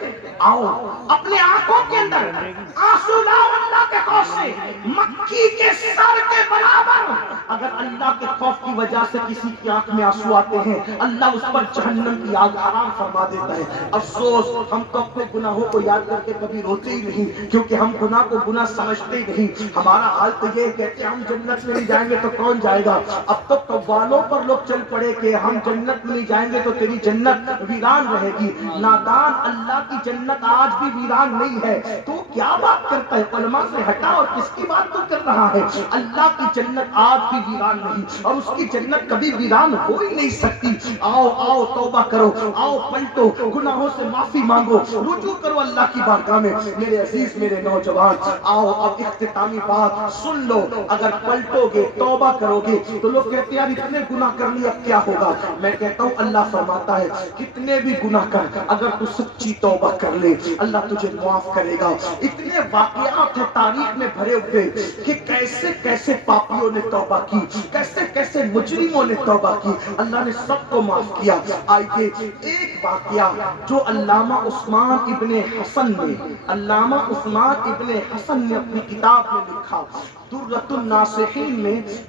آؤ اپنے آنکھوں کے اندر آنسو لاؤ اللہ کے خوف سے. مکھی کے سر کے برابر اگر اللہ کے خوف کی وجہ سے کسی کی آنکھ میں آنسو آتے ہیں, اللہ اس پر جہنم کی آگ حرام فرما دیتا ہے. افسوس ہم تو اپنے گناہوں کو یاد کر کے کبھی روتے ہی نہیں, کیونکہ ہم گناہ کو گناہ سمجھتے ہی نہیں. ہمارا حال تو یہ کہتے ہم جنت میں نہیں جائیں گے تو کون جائے گا. اب تو قوالوں پر لوگ چل پڑے کہ ہم جنت میں نہیں جائیں گے تو تیری جنت ویران رہے گی. نادان, اللہ کی جنت آج بھی ویران نہیں ہے. تو کیا بات کرتا ہے؟ علماء سے ہٹا اور کس کی بات تو کر رہا ہے؟ اللہ کی جنت آج بھی ویران نہیں اور اس کی جنت کبھی ویران ہو ہی نہیں سکتی. آؤ آؤ توبہ کرو, آؤ پلٹو, گناہوں سے معافی مانگو, رجوع کرو اللہ کی بارگاہ میں. میرے عزیز میرے نوجوان, آؤ اب اختتامی بات سن لو. اگر پلٹو گے توبہ کرو گے تو لوگ کہتے ہیں یار اتنے گناہ کر لیے اب کیا ہوگا. میں کہتا ہوں اللہ فرماتا ہے کتنے بھی گناہ کر, اگر تو سچی توبہ کر لے اللہ تجھے معاف کرے گا. اتنے واقعات ہیں تاریخ میں بھرے ہوئے کہ کیسے کیسے پاپیوں نے توبہ کی, کیسے کیسے مجرموں نے توبہ کی, اللہ نے سب کو معاف کیا. آئیے ایک واقعہ جو علامہ عثمان ابن حسن نے, علامہ عثمان ابن حسن نے اپنی کتاب میں لکھا درۃ الناصحین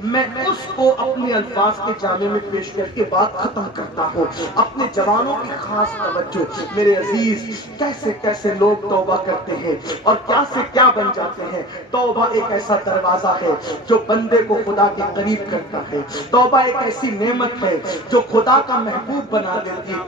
میں اس کو اپنے الفاظ کے جامع میں پیش کر کے بات ختم کرتا ہوں. اپنے جوانوں کی خاص توجہ. میرے عزیز کیسے کیسے لوگ توبہ کرتے ہیں اور کیا سے کیا بن جاتے ہیں. توبہ ایک ایسا دروازہ ہے جو بندے کو خدا کے قریب کرتا ہے. توبہ ایک ایسی نعمت ہے جو خدا کا محبوب بنا دیتی ہے.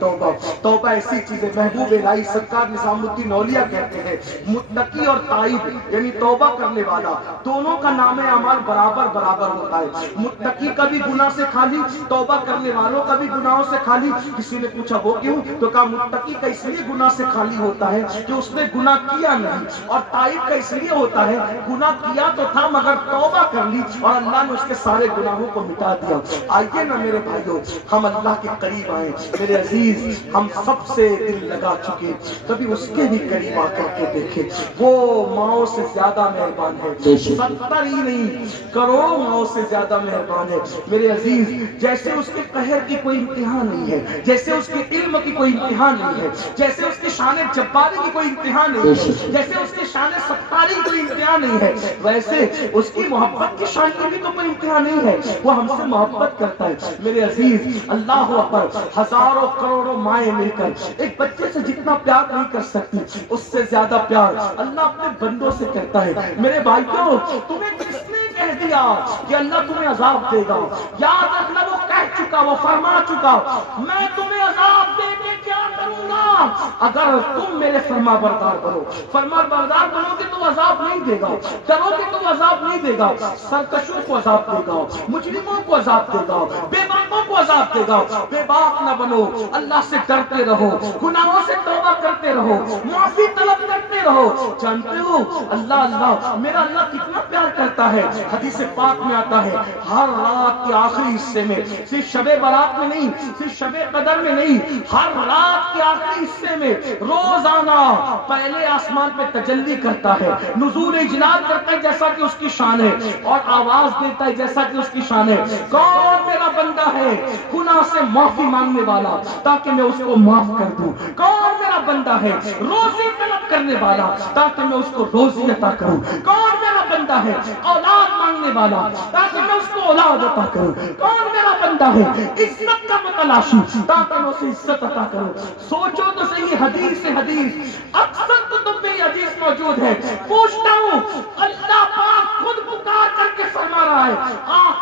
توبہ ایسی چیز ہے. محبوب الہی سرکار نظام الدین اولیاء کہتے ہیں متقی اور تائب یعنی توبہ کرنے والا دونوں کا نام اعمال برابر برابر ہوتا ہے. متقی کا بھی گناہ سے خالی, توبہ کرنے والوں کا بھی گناہوں سے خالی. کسی نے پوچھا وہ کیوں, تو کہا متقی کا اس لیے گناہ سے خالی ہوتا ہے کہ اس نے گناہ کیا نہیں, اور تائب کا اس لیے ہوتا ہے گناہ کیا تو تھا مگر توبہ کر لی اور اللہ نے اس کے سارے گناہوں کو مٹا دیا. آئیے نا میرے بھائیوں ہم اللہ کے قریب آئیں. میرے عزیز ہم سب سے دل لگا چکے, کبھی اس کے بھی قریب آ کر کے دیکھیں. وہ ماؤں سے زیادہ مہربان ہے, 70 ہی نہیں کروڑوں ماؤں سے زیادہ مہربان ہے. میرے عزیز جیسے اس کے قہر کی کوئی امتحان نہیں ہے, جیسے اس کے علم کی کوئی امتحان نہیں ہے, جیسے اس کی شان جباری کی کوئی امتحان نہیں ہے, جیسے اس کی شان ستاری کی کوئی امتحان نہیں ہے, ویسے اس کی محبت کی شان کی بھی تو کوئی امتحان نہیں ہے. وہ ہم سے محبت کرتا ہے. میرے عزیز اللہ اکبر, ہزاروں کروڑوں مائیں مل کر ایک بچے سے جتنا پیار نہیں کر سکتی اس سے زیادہ پیار اللہ اپنے بندوں سے کرتا ہے. میرے بھائیوں تمہیں کس نے کہہ دیا کہ اللہ تمہیں عذاب دے گا؟ یاد رکھنا وہ کہہ چکا, وہ فرما چکا میں تمہیں عذاب دے کے کیا کروں گا اگر تم میرے فرما بردار بنو. فرما بردار بنو گے تو عذاب نہیں دے گا, ڈرو گے تو عذاب نہیں دے گا. سرکشوں کو عذاب دے گا, مجرموں کو عذاب دے گا, بے باکوں کو عذاب دے گا. بے باک نہ بنو, اللہ سے ڈرتے رہو, گناہوں سے توبہ کرتے رہو, معافی طلب کرتے رہو. جانتے ہو اللہ اللہ میرا اللہ کتنا پیار کرتا ہے. حدیث پاک میں آتا ہے ہر رات کے آخری حصے میں, صرف شب برات میں نہیں, صرف شب قدر میں نہیں, ہر رات کے آخری حصے میں روزانہ پہلے آسمان پہ تجلی کرتا ہے, نزول اجلال کرتا ہے جیسا کہ اس کی شان ہے, اور آواز دیتا ہے جیسا کہ اس کی شان ہے. کون میرا بندہ ہے گناہ سے معافی مانگنے والا تاکہ میں اس کو معاف کر دوں؟ کون میرا بندہ ہے روزی طلب کرنے والا تاکہ میں اس کو روزی عطا کروں؟ کون میرا بندہ ہے اولاد مانگنے والا تاکہ میں اس کو اولاد عطا کروں؟ کون میرا بندہ ہے عزت کا متلاشی تاکہ میں اسے عزت عطا کروں؟ سوچو تو صحیح, حدیث سے حدیث اکثر کتب میں یہ حدیث موجود ہے. پوچھتا ہوں اللہ پاک خود پکار کر کے فرما رہا ہے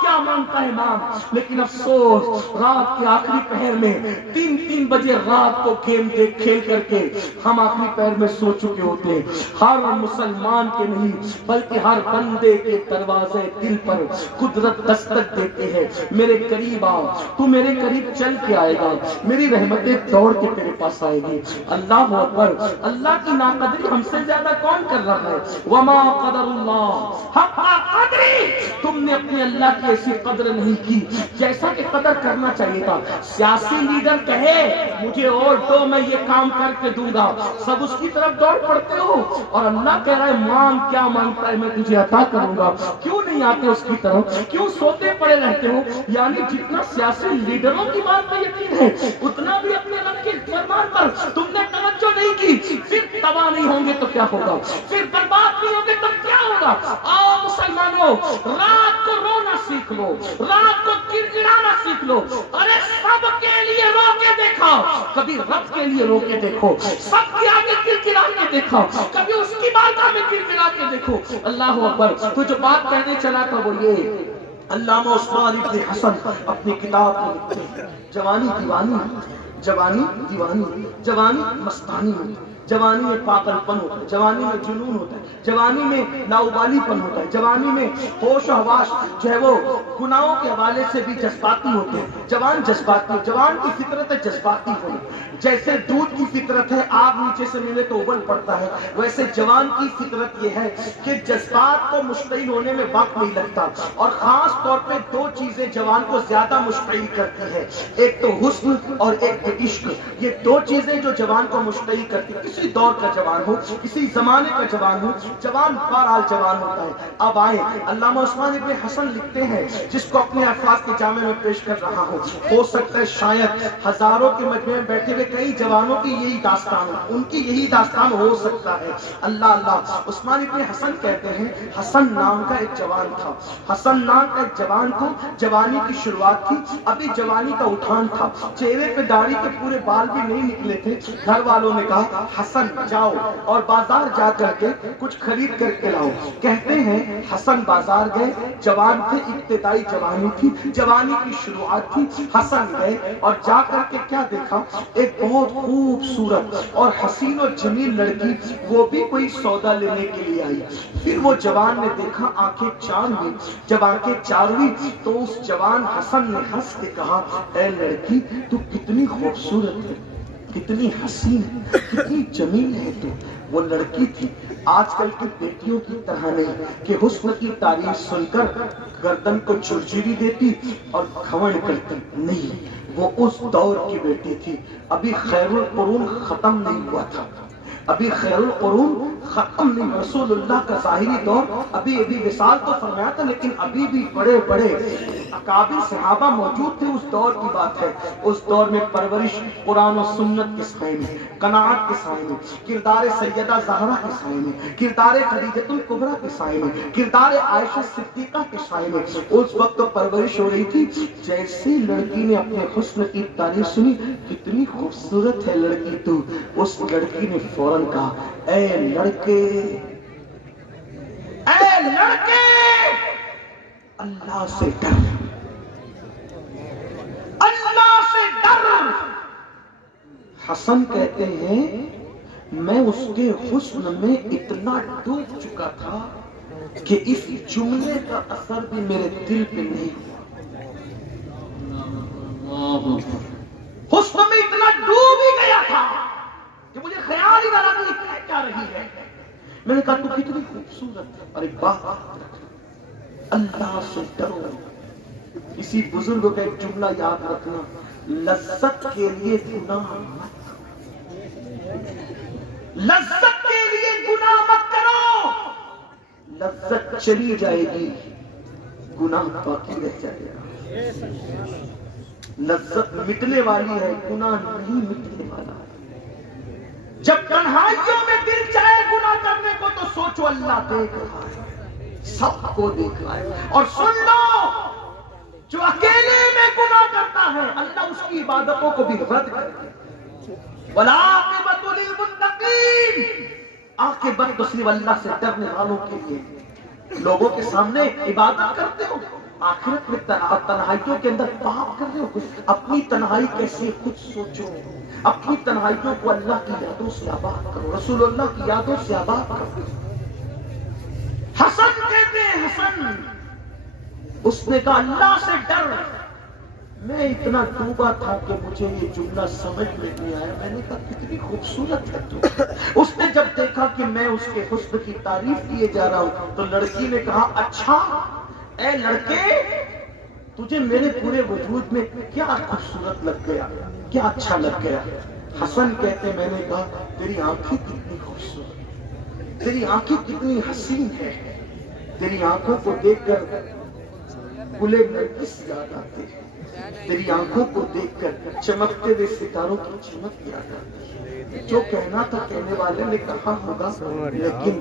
کیا مانگتا ہے مانگ. لیکن افسوس رات کے آخری پہر میں 3 بجے رات کو گیم دیکھ کھیل کر کے ہم آخری پہر میں سو چکے ہوتے ہیں. ہر مسلمان کے نہیں بلکہ ہر بندے کے دروازے دل پر قدرت دستک دیتے ہیں. میرے قریب آ, تو میرے قریب چل کے آئے گا, میری رحمتیں دوڑ کے تیرے پاس آئے گی. اللہ اکبر, اللہ کی ناقدری ہم سے زیادہ کون کر رہا ہے؟ وما قدر اللہ حق قدری, تم نے اپنے اللہ کی ایسی قدر نہیں کی جیسا کہ قدر کرنا چاہیے تھا. سیاسی لیڈر کہے مجھے اور دو میں یہ کام کر کے دوں گا, سب اس کی طرف دوڑ پڑتے ہو, اور اللہ کہہ رہا ہے مانگ کیا مانگتا ہے میں تجھے عطا کروں گا. کیوں نہیں آتے اس کی طرف, کیوں سوتے پڑے رہتے ہو؟ یعنی جتنا سیاسی لیڈروں کی بات میں یقین ہے اتنا بھی اپنے رب کے فرمان پر تم نے توجہ نہیں کی. پھر تباہ نہیں ہوں گے تو کیا ہوگا, پھر برباد نہیں ہوں گے تو کیا ہوگا؟ آؤ مسلمانوں, رات کو رونا سیکھ لو, رات کو گڑگڑانا سیکھ لو. ارے سب کے لیے رو کے دیکھا, کبھی رب کے لیے رو کے دیکھو. سب کے آگے گڑگڑا کے دیکھا, کبھی اس کی بارگاہ میں گڑگڑا کے دیکھو. اللہ اکبر. تو جو بات کہنے چلا تھا وہ یہ علامہ عثمان ابن حسن اپنی کتاب میں لکھتے ہیں جوانی دیوانی ہوتی ہے، جوانی دیوانی ہوتی ہے، جوانی مستانی ہوتی ہے، جوانی میں پاگل پن ہوتا ہے، جوانی میں جنون ہوتا ہے، جوانی میں لاؤبالی پن ہوتا ہے، جوانی میں ہوش و حواس جو ہے وہ گناہوں کے حوالے سے بھی جذباتی ہوتے ہیں، جوان جذباتی، جوان کی فطرت ہے جذباتی ہونا، جیسے دودھ کی فطرت ہے آگ نیچے سے ملے تو ابل پڑتا ہے، ویسے جوان کی فطرت یہ ہے کہ جذبات کو مشتعل ہونے میں وقت نہیں لگتا، اور خاص طور پہ دو چیزیں جوان کو زیادہ مشتعل کرتی ہے، ایک تو حسن اور ایک تو عشق، یہ دو چیزیں جو جوان کو مشتعل کرتی ہے، کسی دور کا جوان ہو، کسی زمانے کا جوان ہو، جوان بہرحال جوان ہوتا ہے۔ اب آئے علامہ عثمان ابن حسن لکھتے ہیں، جس کو اپنے الفاظ کے جامع میں پیش کر رہا ہوں، ہو سکتا ہے شاید ہزاروں کے مجمع میں بیٹھے ہوئے کئی جوانوں کی یہی داستان ہو، ان کی یہی داستان ہو سکتا ہے۔ اللہ اللہ، عثمان ابن حسن کہتے ہیں حسن نام کا ایک جوان تھا، حسن نام کا ایک جوان تھا، جوانی کی شروعات تھی، ابھی جوانی کا اٹھان تھا، چہرے پہ داڑھی کے پورے بال بھی نہیں نکلے تھے، گھر والوں نے کہا حسن جاؤ اور بازار جا کر کے کچھ خرید کر کے لاؤ۔ کہتے ہیں حسن بازار گئے، جوان تھے، ابتدائی جوانی تھی، جوانی کی شروعات تھی، حسن گئے اور جا کر کے کیا دیکھا، ایک بہت خوبصورت اور حسین و جمیل لڑکی، وہ بھی کوئی سودا لینے کے لیے آئی۔ پھر وہ جوان نے دیکھا، آنکھیں چار ہوئی، جب آنکھیں چار ہوئی تو اس جوان حسن نے ہنس کے کہا اے لڑکی تو کتنی خوبصورت ہے، کتنی حسین ہے، کتنی جمیل ہے تو۔ وہ لڑکی تھی آج کل کی بیٹیوں کی طرح نہیں کہ حسن کی تعریف سن کر گردن کو جھرجھری دیتی اور گھمنڈ کرتی، نہیں، وہ اس دور کی بیٹی تھی، ابھی خیر القرون ختم نہیں ہوا تھا، ابھی خیر القرون ختم نہیں، رسول اللہ کا ظاہری دور ابھی وصال تو فرمایا تھا، لیکن ابھی بھی بڑے بڑے اکابر صحابہ موجود تھے، اس دور کی بات ہے۔ اس دور میں پرورش قرآن و سنت کے سائے میں، قناعت کے سائے میں، کردار سیدہ زہرا کے سائے میں، کردار خدیجہ الکبریٰ کے سائے میں، کردار عائشہ صدیقہ کے سائے میں اس وقت تو پرورش ہو رہی تھی۔ جیسے لڑکی نے اپنے حسن کی تعریف سنی، کتنی خوبصورت ہے لڑکی تو، اس لڑکی نے فوراً کہا اے لڑکے، اے لڑکے، اللہ سے ڈر، اللہ سے ڈر۔ حسن کہتے ہیں میں اس کے حسن میں اتنا ڈوب چکا تھا کہ اس جملے کا اثر بھی میرے دل پہ نہیں ہوا، حسن میں اتنا ڈوب ہی گیا تھا کہ مجھے خیال ہی نہ رہا کہ یہ کیا رہی ہے۔ میں نے کہا تو کتنی خوبصورت ہے، اور ایک بات اللہ سے ڈرو۔ کسی بزرگ کا ایک جملہ یاد رکھنا، لذت کے لیے گناہ مت کرو، لذت کے لیے گناہ مت کرو، لذت چلی جائے گی، گناہ باقی رہ جائے گا۔ لذت مٹنے والی ہے، گناہ نہیں مٹنے والا ہے۔ جب تنہائیوں میں دل چاہے گناہ کرنے کو تو سوچو اللہ دیکھ رہا ہے، سب کو دیکھ رہا ہے، اور سن لو جو اکیلے میں گناہ کرتا ہے اللہ اس کی عبادتوں کو بھی رد کرتا ہے۔ وَالْعَاقِبَةُ لِلْمُتَّقِينَ، عاقبت تو صرف اللہ سے ڈرنے والوں کے لیے۔ لوگوں کے سامنے عبادت کرتے ہو، آخرت میں تنہائیوں کے اندر پاپ کر رہے ہو، اپنی تنہائی کیسی خود سوچو، اپنی تنہائیوں کو اللہ کی یادوں سے آباد کرو، رسول اللہ کی یادوں سے آباد کرو۔ حسن کہتے ہیں، حسن اس نے کہا اللہ سے ڈر۔ میں اتنا ڈوبا تھا کہ مجھے یہ جملہ سمجھ میں نہیں آیا، میں نے کہا کتنی خوبصورت ہے تو۔ اس نے جب دیکھا کہ میں اس کے حسن کی تعریف کیے جا رہا ہوں تو لڑکی نے کہا اچھا اے لڑکے تجھے میرے پورے وجود میں کیا خوبصورت لگ گیا، کیا اچھا لگ گیا۔ حسن کہتے میں نے کہا تیری آنکھیں کتنی خوبصورت، تیری آنکھیں کتنی حسین ہے، تیری آنکھوں کو دیکھ کر گلے نرگس یاد آتے ہیں، تیری آنکھوں کو دیکھ کر چمکتے ہوئے ستاروں کی چمک یاد آتی ہے۔ جو کہنا تھا کہنے والے نے کہا ہوگا، لیکن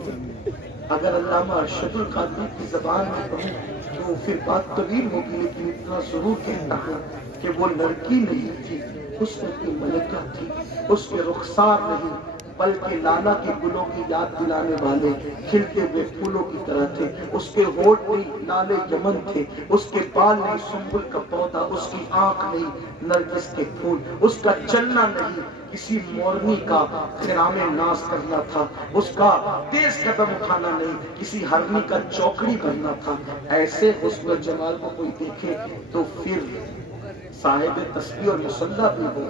اگر علامہ ارشد القادری کی زبان میں کہوں تو پھر بات طویل ہوگی، لیکن اتنا ضرور کہتا ہوں کہ وہ لڑکی نہیں تھی، حسن کی ملکہ تھی، اس کے رخسار نہیں بلکہ لالا کے گلوں کی یاد دلانے والے کھلتے ہوئے پھولوں کی طرح تھے. اس کے ہونٹ نہیں لالے یمن تھے، اس کے بال نہیں سنبل کا پودا، اس کی آنکھ نہیں نرگس کے پھول، اس کا چلنا نہیں کسی مورنی کا خرام ناز کرنا تھا، اس کا تیز قدم اٹھانا نہیں کسی ہرنی کا چوکڑی بننا تھا. ایسے حسن و جمال کو کوئی دیکھے تو پھر صاحب تسبیح اور مصلی بھی ہو